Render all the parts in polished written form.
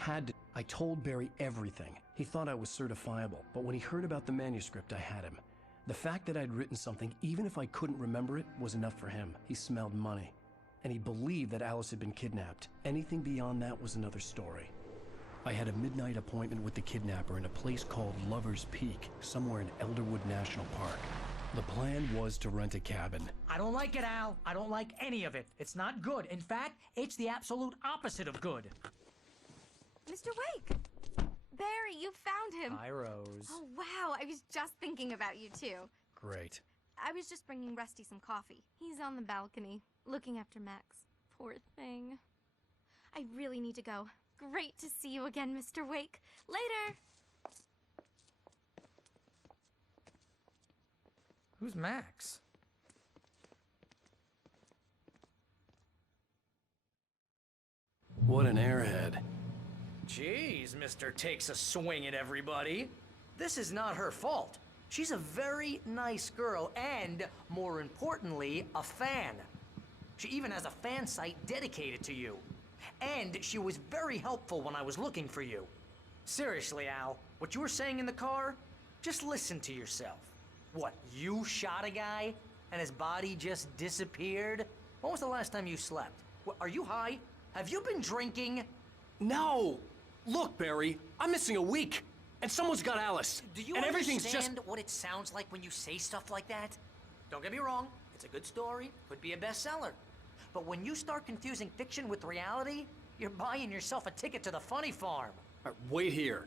had to. I told Barry everything. He thought I was certifiable, but when he heard about the manuscript, I had him. The fact that I'd written something, even if I couldn't remember it, was enough for him. He smelled money. And he believed that Alice had been kidnapped. Anything beyond that was another story. I had a midnight appointment with the kidnapper in a place called Lover's Peak, somewhere in Elderwood National Park. The plan was to rent a cabin. I don't like it, Al. I don't like any of it. It's not good. In fact, it's the absolute opposite of good. Mr. Wake! Barry, you found him. Hi, Rose. Oh, wow. I was just thinking about you, too. Great. I was just bringing Rusty some coffee. He's on the balcony, looking after Max. Poor thing. I really need to go. Great to see you again, Mr. Wake. Later! Who's Max? What an airhead. Jeez, Mr. Takes a Swing at Everybody. This is not her fault. She's a very nice girl and, more importantly, a fan. She even has a fan site dedicated to you. And she was very helpful when I was looking for you. Seriously, Al, what you were saying in the car? Just listen to yourself. What, you shot a guy and his body just disappeared? When was the last time you slept? What, are you high? Have you been drinking? No! Look, Barry, I'm missing a week, and someone's got Alice. Do you and everything's understand just... what it sounds like when you say stuff like that? Don't get me wrong, it's a good story, could be a bestseller. But when you start confusing fiction with reality, you're buying yourself a ticket to the funny farm. All right, wait here.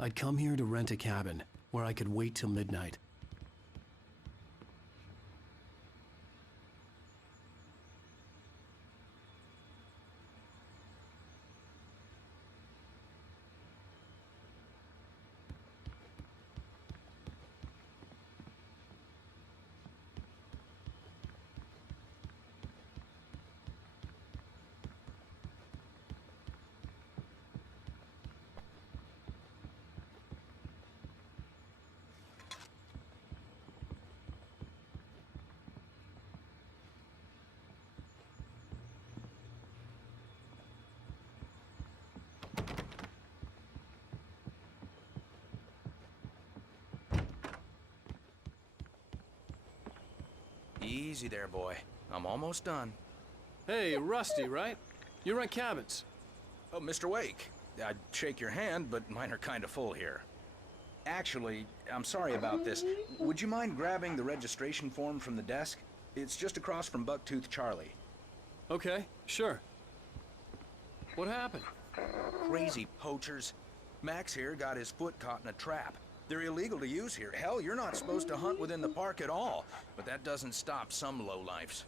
I'd come here to rent a cabin, where I could wait till midnight. Easy there, boy. I'm almost done. Hey, Rusty, right? You rent cabins. Oh, Mr. Wake. I'd shake your hand, but mine are kind of full here. Actually, I'm sorry about this. Would you mind grabbing the registration form from the desk? It's just across from Bucktooth Charlie. Okay, sure. What happened? Crazy poachers. Max here got his foot caught in a trap. They're illegal to use here. Hell, you're not supposed to hunt within the park at all. But that doesn't stop some lowlifes.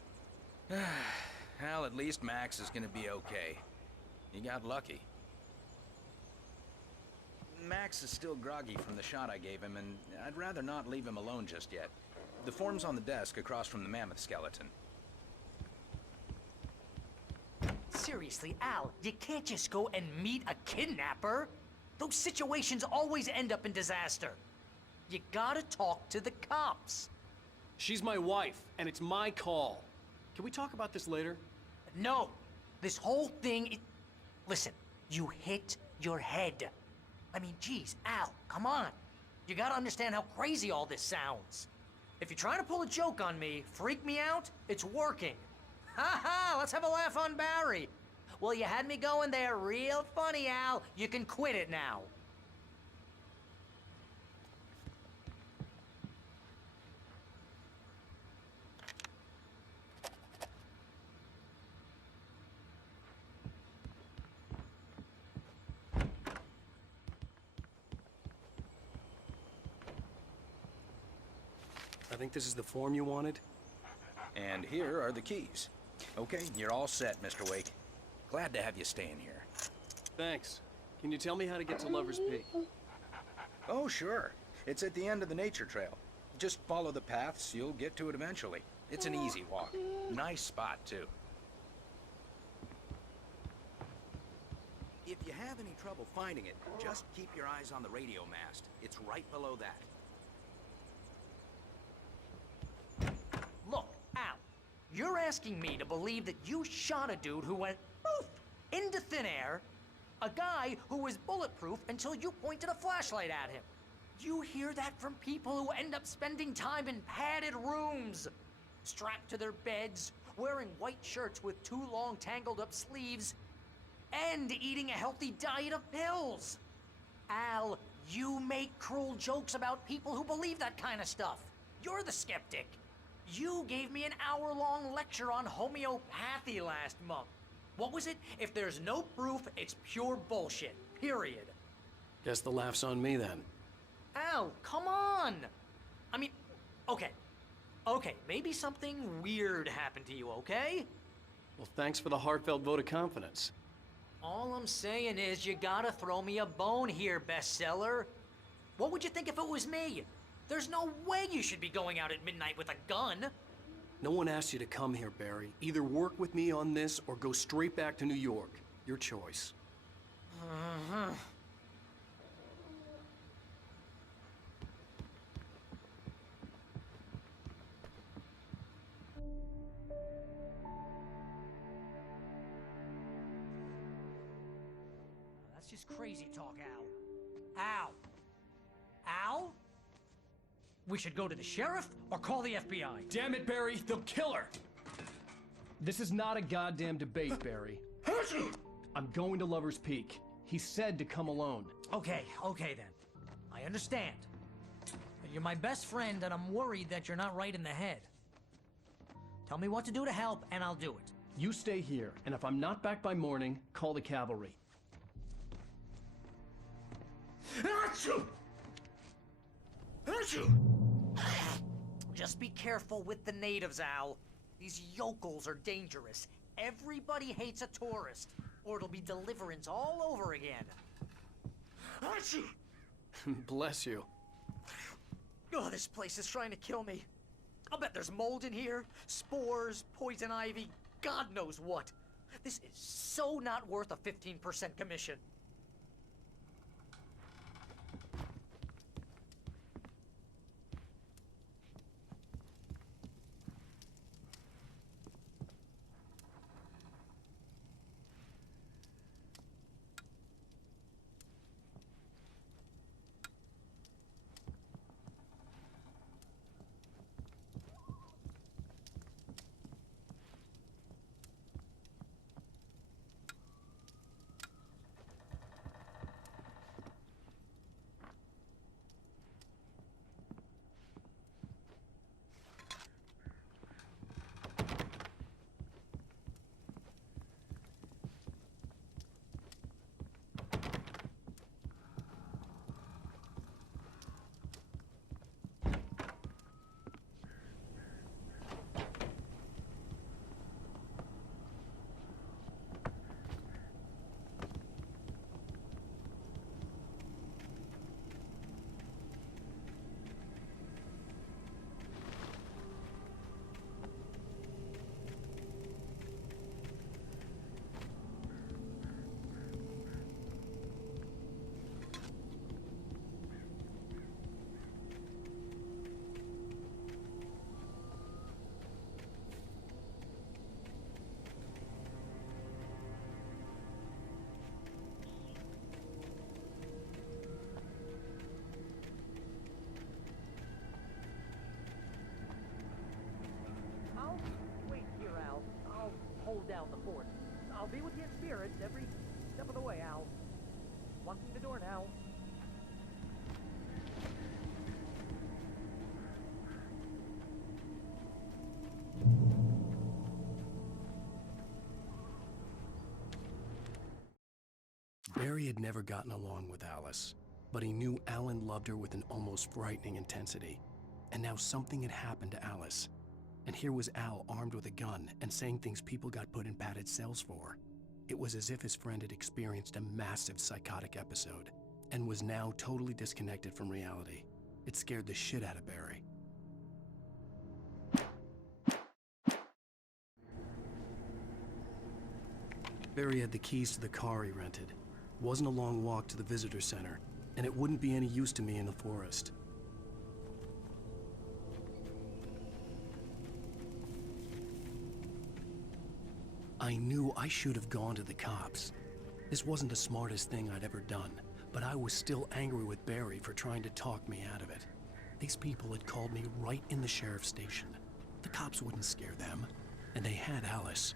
Well, at least Max is gonna be okay. He got lucky. Max is still groggy from the shot I gave him, and I'd rather not leave him alone just yet. The form's on the desk across from the mammoth skeleton. Seriously, Al, you can't just go and meet a kidnapper. Those situations always end up in disaster. You gotta talk to the cops. She's my wife, and it's my call. Can we talk about this later? No, this whole thing Listen, you hit your head. I mean, geez, Al, come on. You gotta understand how crazy all this sounds. If you're trying to pull a joke on me, freak me out, it's working. Ha ha, let's have a laugh on Barry. Well, you had me going there real funny, Al. You can quit it now. I think this is the form you wanted. And here are the keys. Okay, you're all set, Mr. Wake. Glad to have you staying here. Thanks. Can you tell me how to get to Lover's Peak? Oh, sure. It's at the end of the nature trail. Just follow the paths, you'll get to it eventually. It's an easy walk. Nice spot, too. If you have any trouble finding it, just keep your eyes on the radio mast. It's right below that. Look, Al, you're asking me to believe that you shot a dude who went poof into thin air, a guy who was bulletproof until you pointed a flashlight at him. You hear that from people who end up spending time in padded rooms, strapped to their beds, wearing white shirts with too long tangled up sleeves, and eating a healthy diet of pills. Al, you make cruel jokes about people who believe that kind of stuff. You're the skeptic. You gave me an hour-long lecture on homeopathy last month. What was it? If there's no proof, it's pure bullshit. Period. Guess the laugh's on me then. Al, come on! I mean, okay. Okay, maybe something weird happened to you, okay? Well, thanks for the heartfelt vote of confidence. All I'm saying is you gotta throw me a bone here, bestseller. What would you think if it was me? There's no way you should be going out at midnight with a gun. No one asked you to come here, Barry. Either work with me on this or go straight back to New York. Your choice. That's just crazy talk, Al. Al? Al? We should go to the sheriff or call the FBI. Damn it, Barry, they'll kill her! This is not a goddamn debate, Barry. I'm going to Lover's Peak. He said to come alone. Okay then. I understand. But you're my best friend and I'm worried that you're not right in the head. Tell me what to do to help and I'll do it. You stay here, and if I'm not back by morning, call the cavalry. Just be careful with the natives, Al. These yokels are dangerous. Everybody hates a tourist, or it'll be Deliverance all over again. Bless you. Oh, this place is trying to kill me. I'll bet there's mold in here, spores, poison ivy, God knows what. This is so not worth a 15% commission. Hold down the fort. I'll be with you in spirit every step of the way, Al. Walk through the door now. Barry had never gotten along with Alice, but he knew Alan loved her with an almost frightening intensity. And now something had happened to Alice. And here was Al armed with a gun and saying things people got put in padded cells for. It was as if his friend had experienced a massive psychotic episode. and was now totally disconnected from reality. It scared the shit out of Barry. Barry had the keys to the car he rented. It wasn't a long walk to the visitor center, and it wouldn't be any use to me in the forest. I knew I should have gone to the cops. This wasn't the smartest thing I'd ever done, but I was still angry with Barry for trying to talk me out of it. These people had called me right in the sheriff's station. The cops wouldn't scare them, and they had Alice.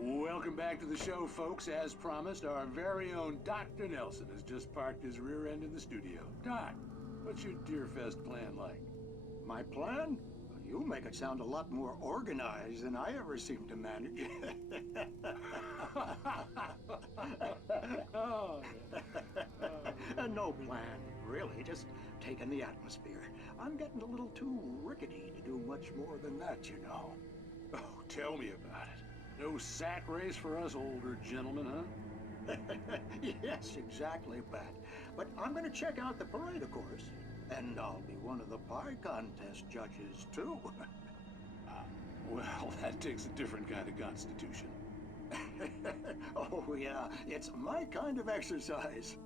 Welcome back to the show, folks. As promised, our very own Dr. Nelson has just parked his rear end in the studio. Doc, what's your Deerfest plan like? My plan? You make it sound a lot more organized than I ever seem to manage. No plan, really. Just taking the atmosphere. I'm getting a little too rickety to do much more than that, you know. Oh, tell me about it. No sack race for us older gentlemen, huh? Yes, exactly, Pat. But I'm going to check out the parade, of course. And I'll be one of the pie contest judges, too. Well, that takes a different kind of constitution. Oh, yeah. It's my kind of exercise.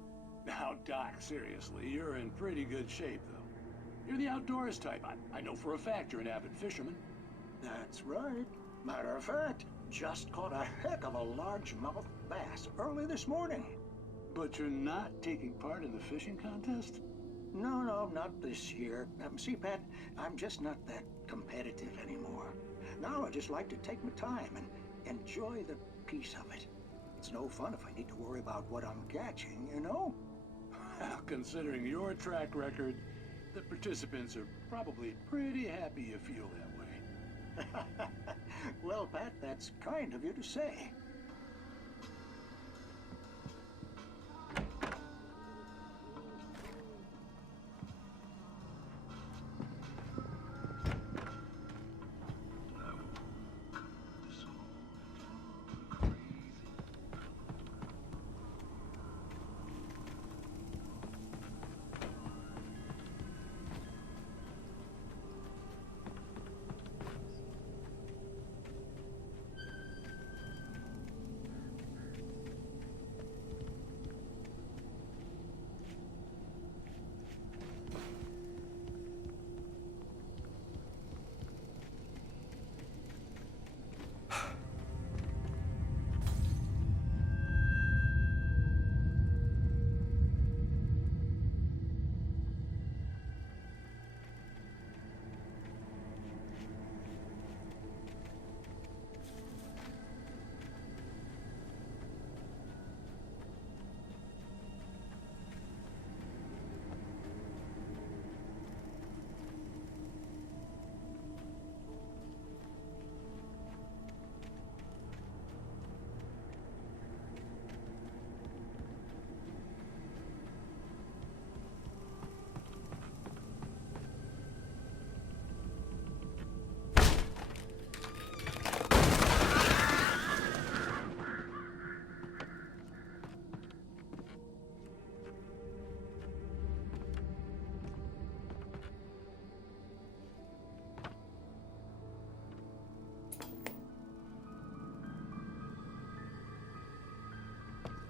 Now, Doc, seriously, you're in pretty good shape, though. You're the outdoors type. I know for a fact you're an avid fisherman. That's right. Matter of fact, just caught a heck of a largemouth bass early this morning. But you're not taking part in the fishing contest? No, not this year. See, Pat, I'm just not that competitive anymore. Now I just like to take my time and enjoy the peace of it. It's no fun if I need to worry about what I'm catching, you know? Well, considering your track record, the participants are probably pretty happy you feel that way. Well, Pat, that's kind of you to say.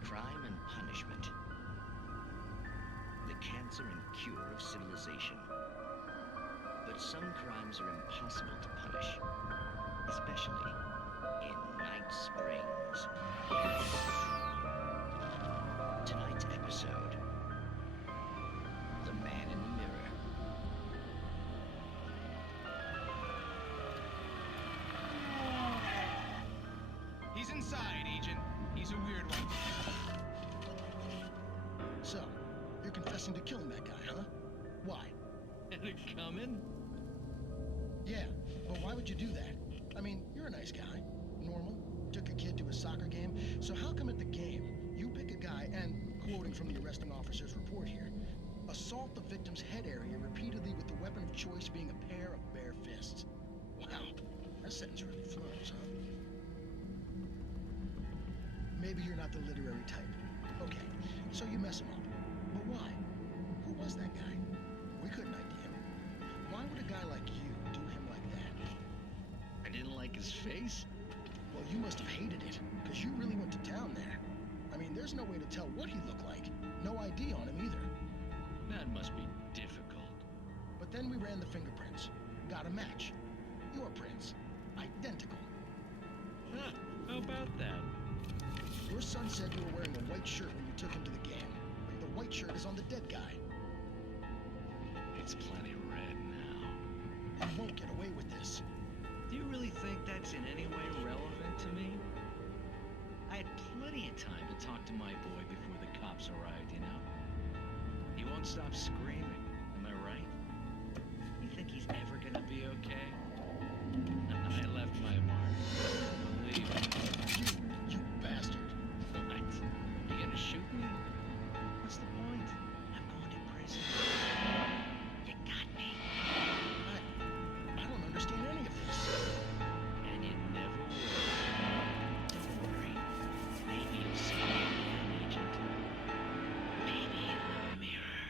Crime and punishment. The cancer and cure of civilization. But some crimes are impossible to punish, especially in Night Springs. Tonight's episode, The Man in the Mirror. He's inside, Agent. He's a weird one. So, you you're confessing to killing that guy, huh? Why? Had it coming? Yeah, but why would you do that? I mean, you're a nice guy. Normal. Took your kid to a soccer game. So how come at the game, you pick a guy and, quoting from the arresting officer's report here, assault the victim's head area repeatedly with the weapon of choice being a pair of bare fists? Wow, that sentence really flows, huh? Maybe you're not the literary type. Okay, so you mess him up. But why? Who was that guy? We couldn't ID him. Why would a guy like you do him like that? I didn't like his face? Well, you must have hated it, because you really went to town there. I mean, there's no way to tell what he looked like. No ID on him either. That must be difficult. But then we ran the fingerprints. Got a match. Your prints. Identical. Huh, how about that? Your son said you were wearing a white shirt when you took him to the game. The white shirt is on the dead guy. It's plenty red now. You won't get away with this. Do you really think that's in any way relevant to me? I had plenty of time to talk to my boy before the cops arrived, you know? He won't stop screaming, am I right? You think he's ever gonna be okay? I left my mark. Believe me. You bastard. What? You gonna shoot me? What's the point? I'm going to prison. You got me. I don't understand any of this. And you never will. Don't worry. Maybe you'll see me again, Agent. Maybe in the mirror.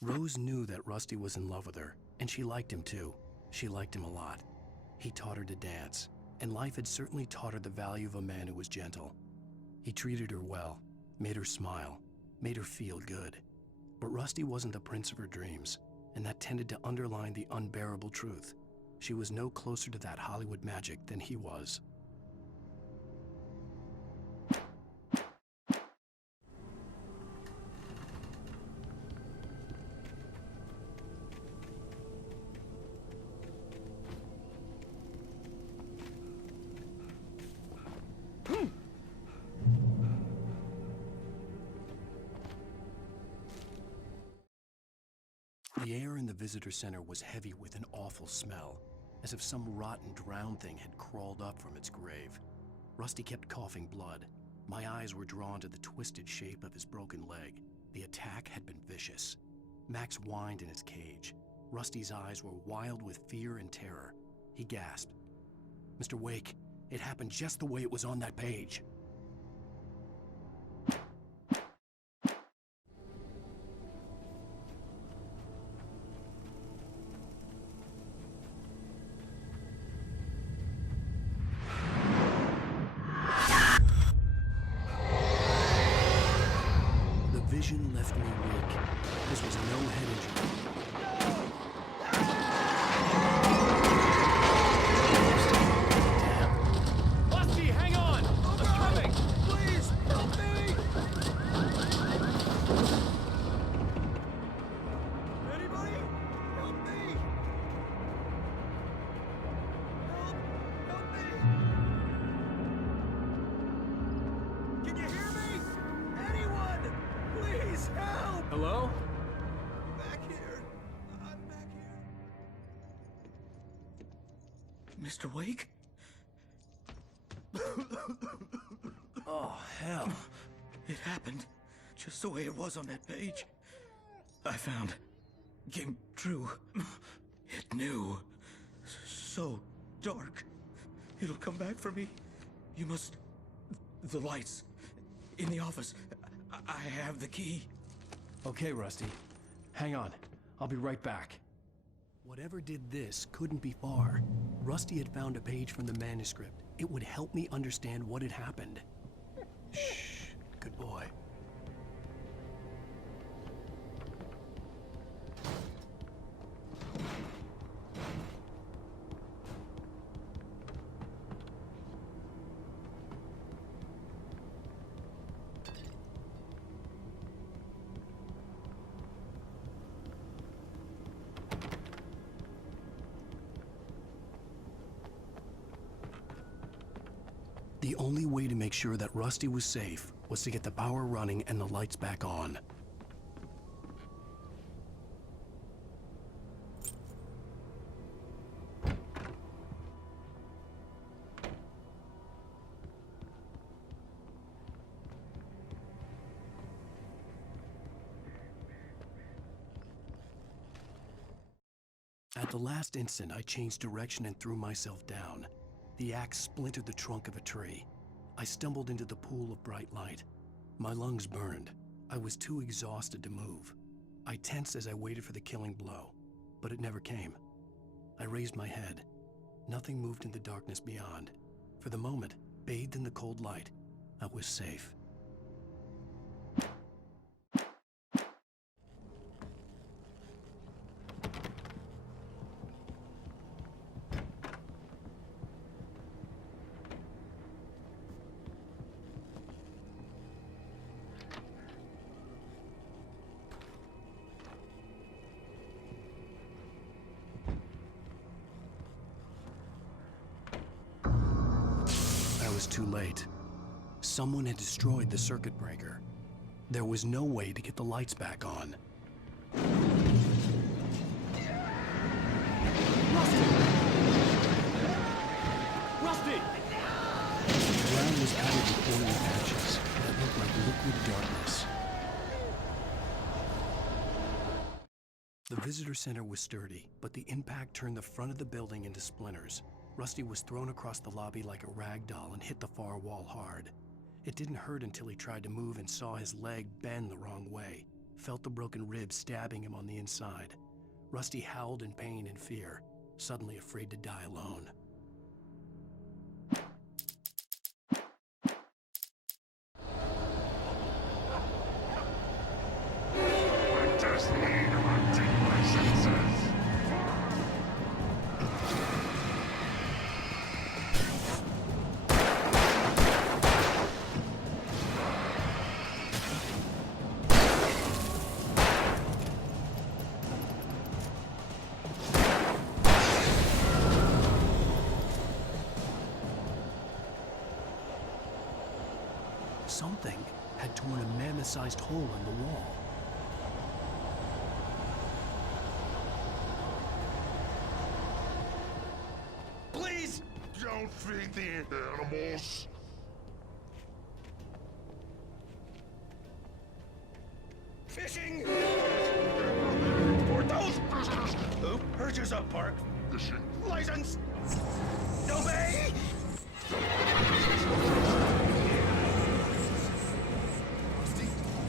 Rose knew that Rusty was in love with her, and she liked him too. She liked him a lot. He taught her to dance, and life had certainly taught her the value of a man who was gentle. He treated her well, made her smile, made her feel good. But Rusty wasn't the prince of her dreams, and that tended to underline the unbearable truth. She was no closer to that Hollywood magic than he was. The air in the visitor center was heavy with an awful smell, as if some rotten drowned thing had crawled up from its grave. Rusty kept coughing blood. My eyes were drawn to the twisted shape of his broken leg. The attack had been vicious. Max whined in his cage. Rusty's eyes were wild with fear and terror. He gasped. "Mr. Wake, it happened just the way it was on that page." Vision left me weak. This was no head injury. Damn. Rusty, hang on! I'm coming! Please, help me! Anybody? Help me! Help me! Can you hear me? Anyone? Please help! Hello? Back here. I'm back here. Mr. Wake? Oh, hell. It happened. just the way it was on that page. I found came true. It knew. So dark. It'll come back for me. You must... The lights. In the office. I have the key. Okay, Rusty. Hang on. I'll be right back. Whatever did this couldn't be far. Rusty had found a page from the manuscript. It would help me understand what had happened. Shh. Good boy. The only way to make sure that Rusty was safe was to get the power running and the lights back on. At the last instant, I changed direction and threw myself down. The axe splintered the trunk of a tree. I stumbled into the pool of bright light. My lungs burned. I was too exhausted to move. I tensed as I waited for the killing blow, but it never came. I raised my head. Nothing moved in the darkness beyond. For the moment, bathed in the cold light, I was safe. I was too late. Someone had destroyed the circuit breaker. There was no way to get the lights back on. Rusty! The ground was covered with oily patches that looked like liquid darkness. The visitor center was sturdy, but the impact turned the front of the building into splinters. Rusty was thrown across the lobby like a rag doll and hit the far wall hard. It didn't hurt until he tried to move and saw his leg bend the wrong way, felt the broken rib stabbing him on the inside. Rusty howled in pain and fear, suddenly afraid to die alone. I just need to update my senses. Something had torn a mammoth-sized hole in the wall. Please don't feed the animals. Fishing! For those visitors who purchase a park Fishing. license! Obey!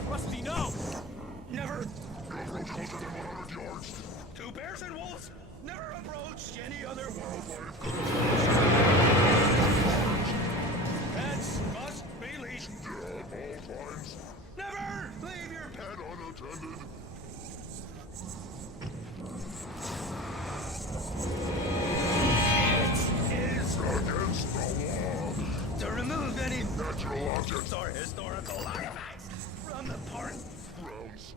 Rusty, no! Never! Railroad closer than 100 yards. Two bears and wolves never approach any other wildlife. Pets must be leashed. Yeah, at all times. Never leave your pet. Pet unattended. It is Against the law. to remove any Natural objects. or historical artifacts from the park. Grounds.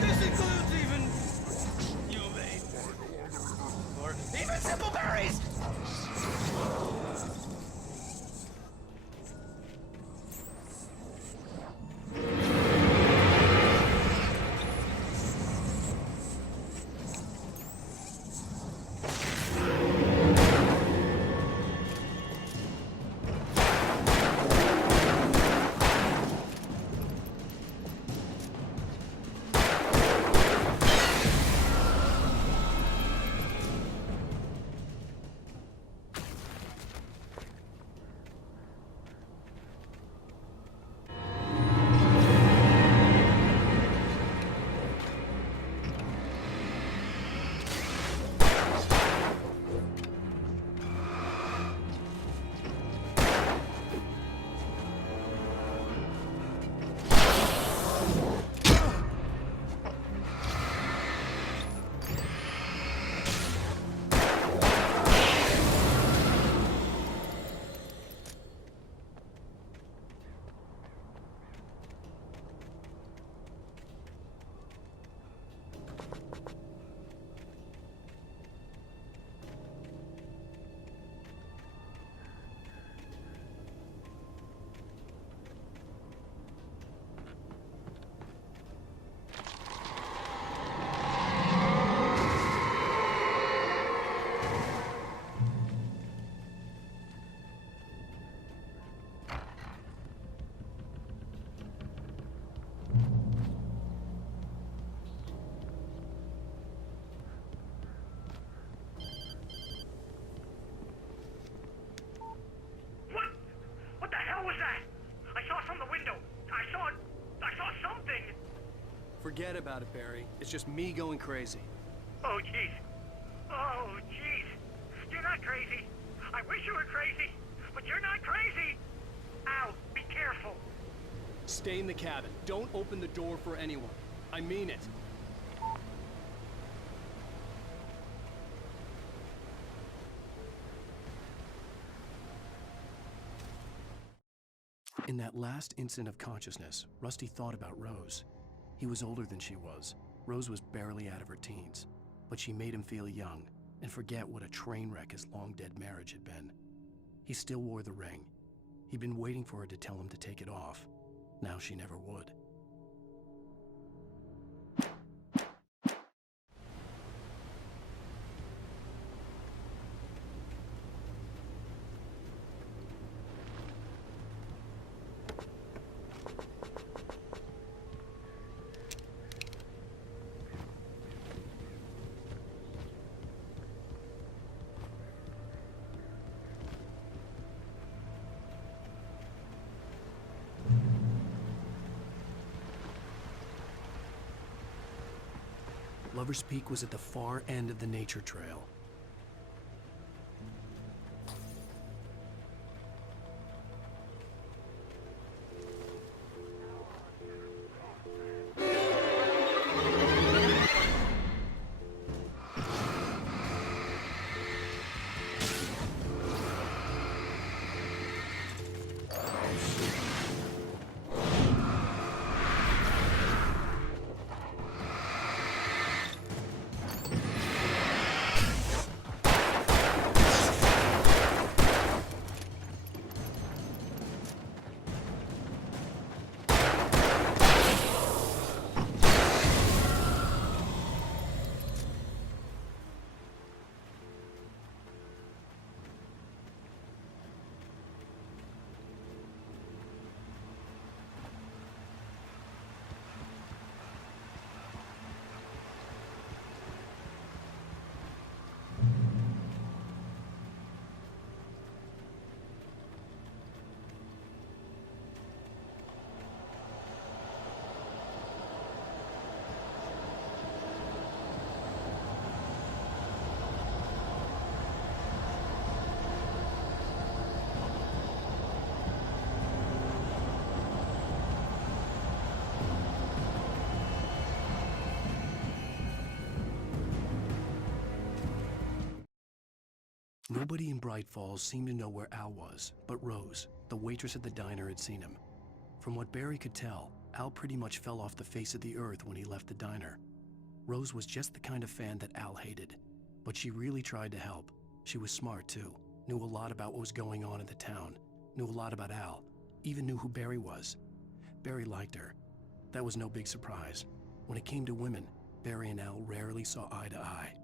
This includes even humane Flying along the river. or even simple berries. Forget about it, Barry. It's just me going crazy. Oh, jeez. Oh, jeez. You're not crazy. I wish you were crazy, but you're not crazy. Ow, be careful. Stay in the cabin. Don't open the door for anyone. I mean it. In that last instant of consciousness, Rusty thought about Rose. He was older than she was. Rose was barely out of her teens, but she made him feel young and forget what a train wreck his long-dead marriage had been. He still wore the ring. He'd been waiting for her to tell him to take it off. Now she never would. Lover's Peak was at the far end of the nature trail. Nobody in Braight-Fallz seemed to know where Al was, but Rose, the waitress at the diner, had seen him. From what Barry could tell, Al pretty much fell off the face of the earth when he left the diner. Rose was just the kind of fan that Al hated, but she really tried to help. She was smart too, knew a lot about what was going on in the town, knew a lot about Al, even knew who Barry was. Barry liked her. That was no big surprise. When it came to women, Barry and Al rarely saw eye to eye.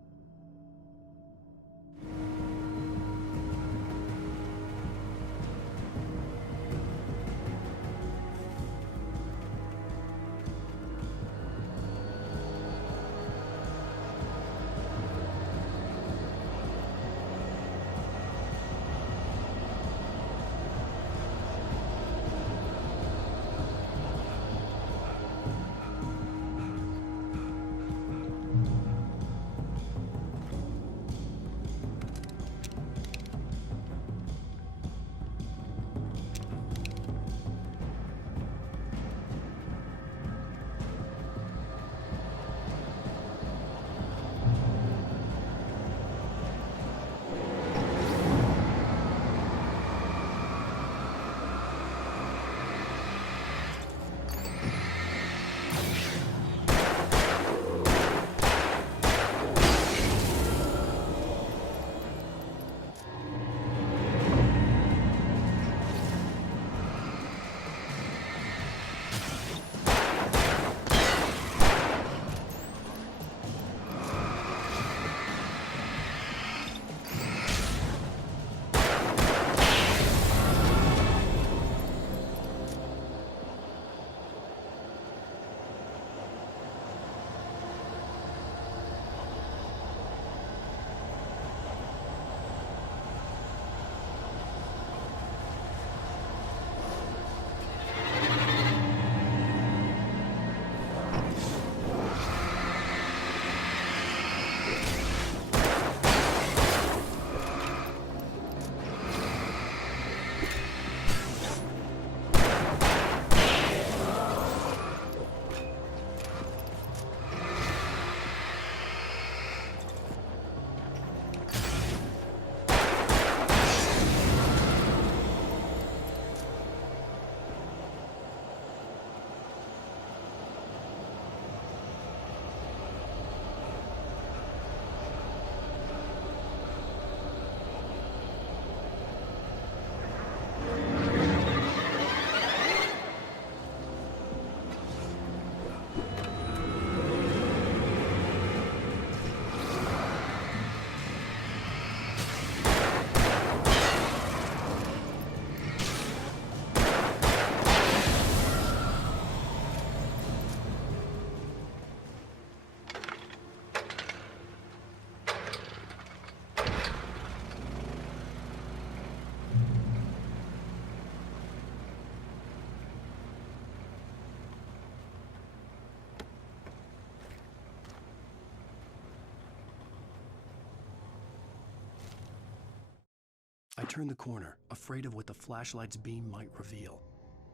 I turned the corner, afraid of what the flashlight's beam might reveal.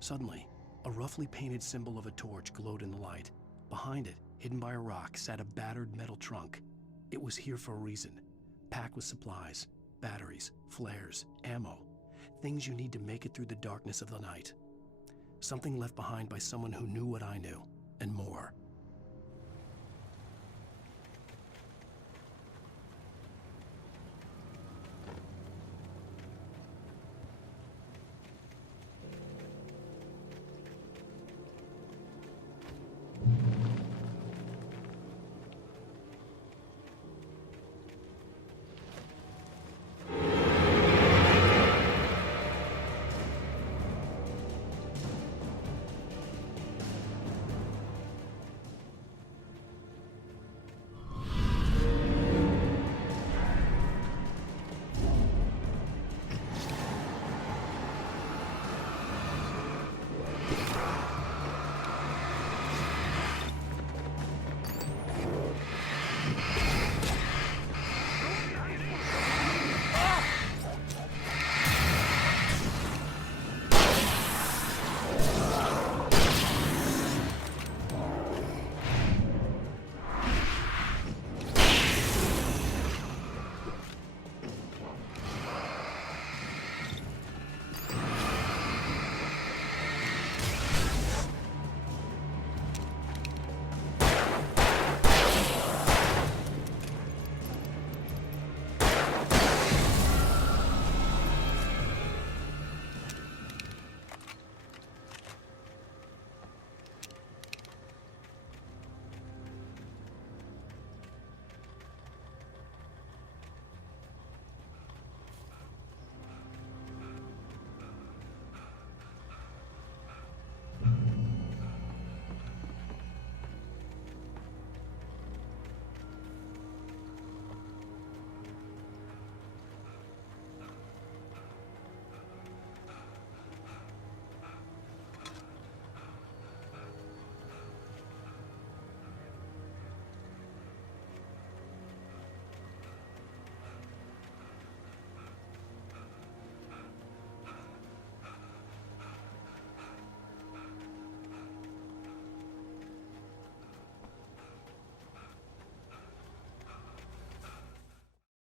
Suddenly, a roughly painted symbol of a torch glowed in the light. Behind it, hidden by a rock, sat a battered metal trunk. It was here for a reason, packed with supplies, batteries, flares, ammo, things you need to make it through the darkness of the night. Something left behind by someone who knew what I knew, and more.